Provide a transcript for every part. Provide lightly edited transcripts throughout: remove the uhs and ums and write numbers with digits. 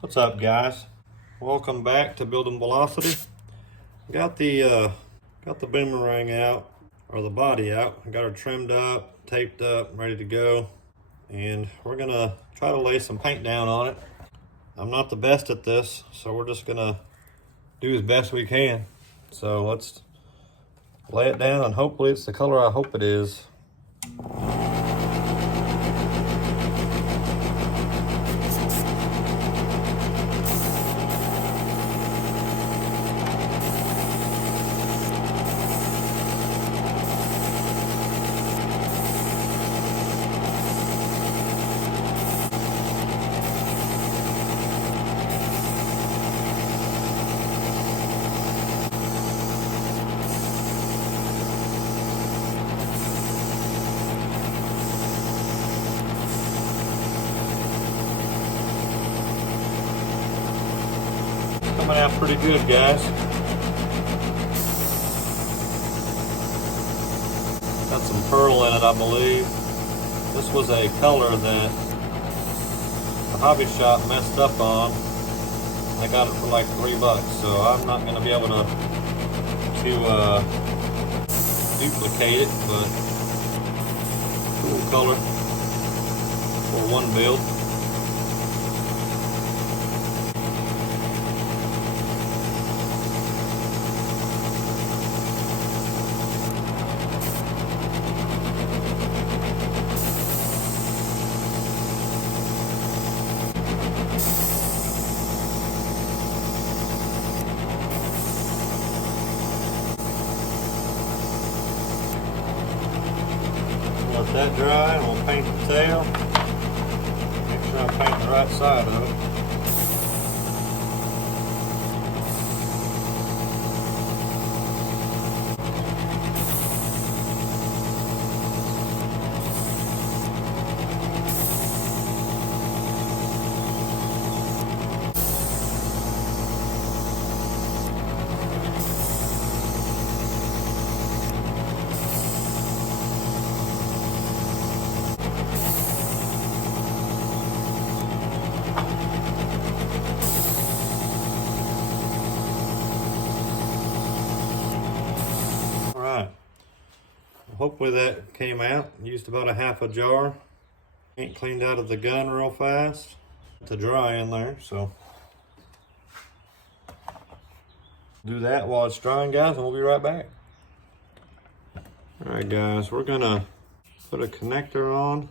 What's up, guys? Welcome back to Building Velocity. Got the boomerang out, or the body out. I got her trimmed up, taped up, ready to go, and we're gonna try to lay some paint down on it. I'm not the best at this, so we're just gonna do as best we can. So let's lay it down, and hopefully it's the color I hope it is. Coming out pretty good, guys. Got some pearl in it, I believe. This was a color that the hobby shop messed up on. I got it for like $3, so I'm not going to be able to duplicate it, but cool color for one build. Let that dry, and we'll paint the tail. Make sure I'm painting the right side of it. Hopefully that came out. Used about a half a jar. Paint cleaned out of the gun real fast to dry in there, so do that while it's drying, guys, and we'll be right back. All right, guys, we're gonna put a connector on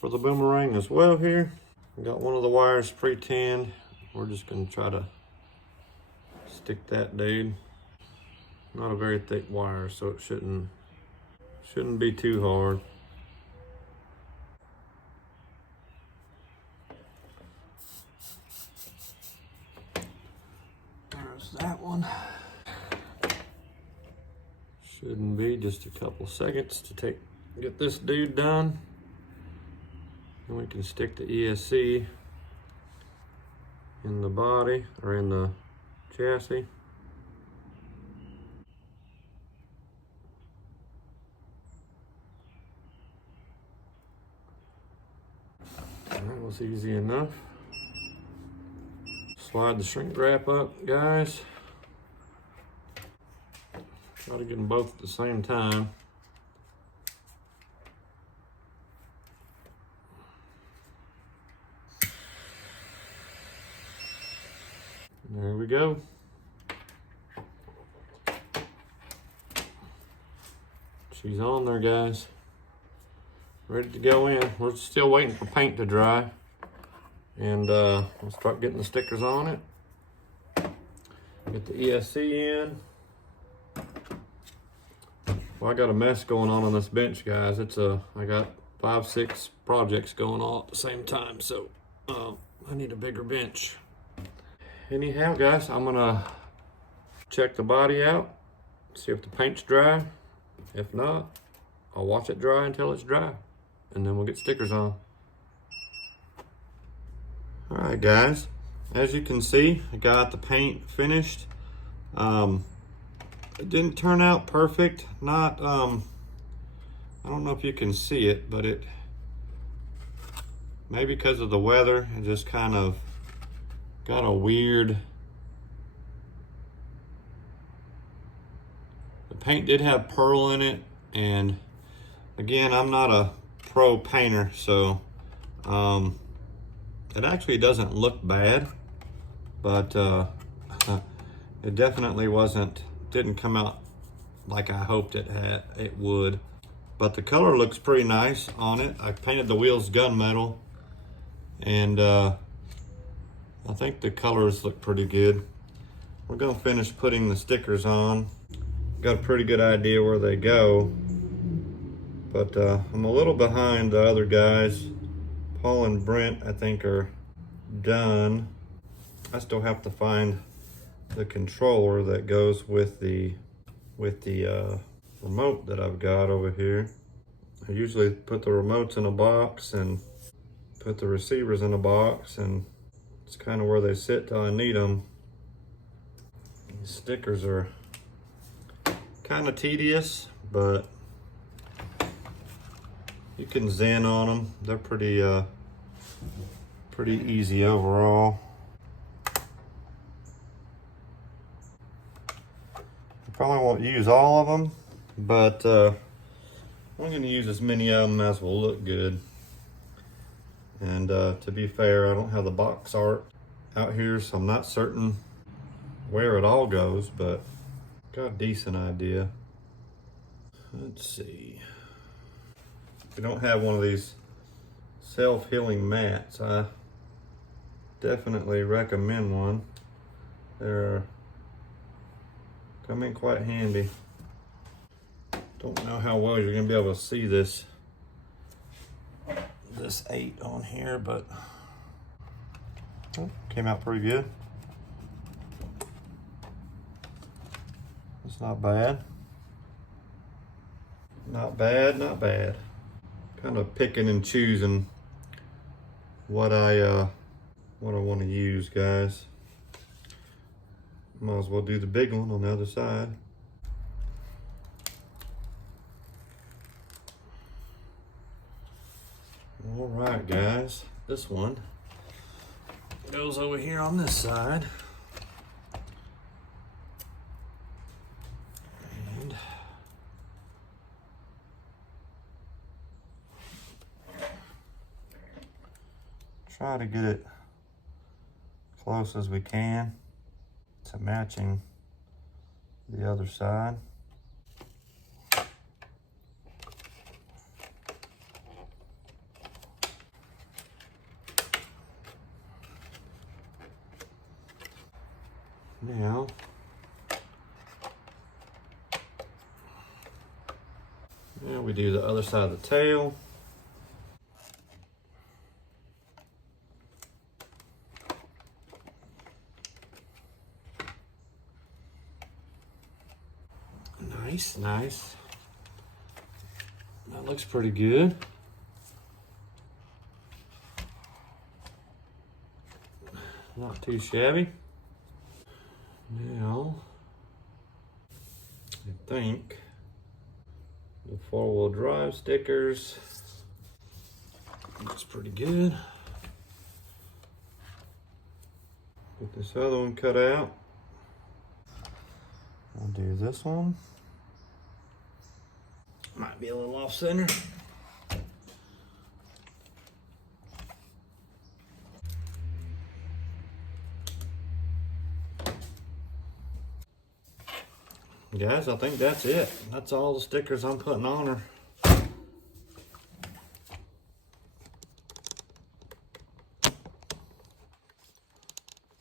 for the boomerang as well here. We got one of the wires pre-tinned. We're just gonna try to stick that dude. Not a very thick wire, so it shouldn't be too hard. There's that one. Shouldn't be just a couple seconds to get this dude done. And we can stick the ESC in the body or in the chassis. That was easy enough. Slide the shrink wrap up, guys. Try to get them both at the same time. There we go. She's on there, guys. Ready to go in. We're still waiting for paint to dry, and we'll start getting the stickers on it. Get the ESC in. Well, I got a mess going on this bench, guys. I got 5-6 projects going on at the same time, so I need a bigger bench. Anyhow, guys, I'm gonna check the body out, see if the paint's dry. If not, I'll watch it dry until it's dry, and then we'll get stickers on. All right, guys, as you can see, I got the paint finished. It didn't turn out perfect. I don't know if you can see it, but maybe because of the weather, it just kind of got a weird, the paint did have pearl in it, and again, I'm not a pro painter, so it actually doesn't look bad, but it definitely didn't come out like I hoped it would. But the color looks pretty nice on it. I painted the wheels gunmetal, and I think the colors look pretty good. We're gonna finish putting the stickers on. Got a pretty good idea where they go, but I'm a little behind the other guys. Paul and Brent, I think, are done. I still have to find the controller that goes with the remote that I've got over here. I usually put the remotes in a box and put the receivers in a box, and it's kind of where they sit till I need them. These stickers are kind of tedious, but you can zen on them. They're pretty easy overall. I probably won't use all of them, but I'm going to use as many of them as will look good. And to be fair, I don't have the box art out here, so I'm not certain where it all goes, but got a decent idea. Let's see. If you don't have one of these self-healing mats, I definitely recommend one. They're come in quite handy. Don't know how well you're gonna be able to see this 8 on here, but came out pretty good. It's not bad. Not bad, not bad. Kind of picking and choosing what I want to use, guys. Might as well do the big one on the other side. All right, guys, this one goes over here on this side. And try to get it close as we can to matching the other side. Now, we do the other side of the tail. Nice, nice. That looks pretty good. Not too shabby. Now, I think the 4-wheel drive stickers looks pretty good. Get this other one cut out. I'll do this one. Might be a little off center. Guys, I think that's it. That's all the stickers I'm putting on her.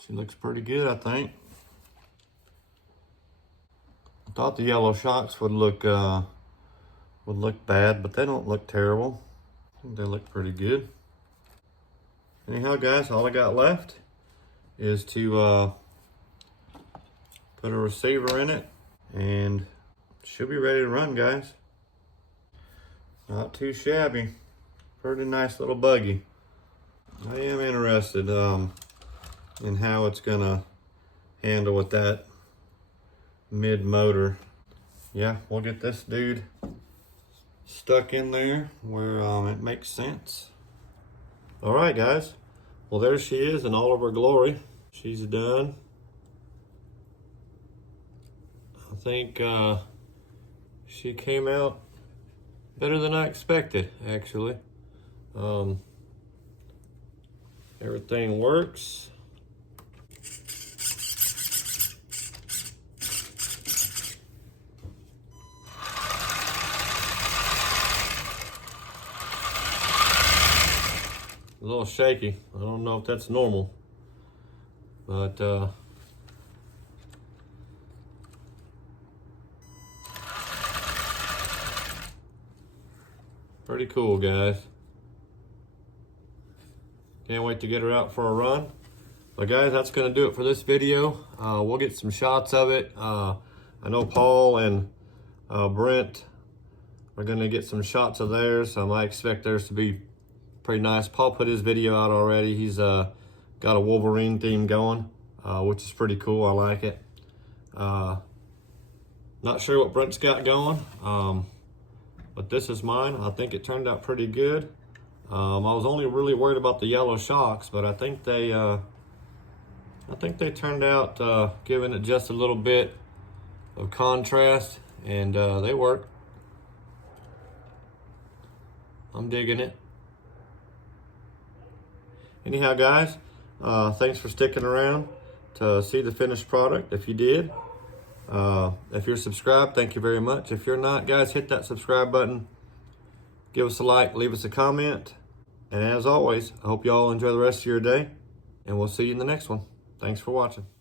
She looks pretty good, I think. I thought the yellow shocks would look bad, but they don't look terrible. I think they look pretty good. Anyhow, guys, all I got left is to put a receiver in it, and should be ready to run, guys. Not too shabby. Pretty nice little buggy. I am interested in how it's gonna handle with that mid motor. Yeah, we'll get this dude stuck in there where it makes sense. All right, guys. Well, there she is in all of her glory. she's done. I think she came out better than I expected, actually. Everything works. A little shaky. I don't know if that's normal, but pretty cool, guys. Can't wait to get her out for a run. But guys, that's gonna do it for this video. We'll get some shots of it. I know Paul and Brent are gonna get some shots of theirs. I expect theirs to be pretty nice. Paul put his video out already. He's got a Wolverine theme going, which is pretty cool. I like it. Not sure what Brent's got going, but this is mine. I think it turned out pretty good. I was only really worried about the yellow shocks, but I think they turned out giving it just a little bit of contrast, and they work. I'm digging it. Anyhow, guys, thanks for sticking around to see the finished product. If you did, if you're subscribed, thank you very much. If you're not, guys, hit that subscribe button. Give us a like, leave us a comment. And as always, I hope you all enjoy the rest of your day, and we'll see you in the next one. Thanks for watching.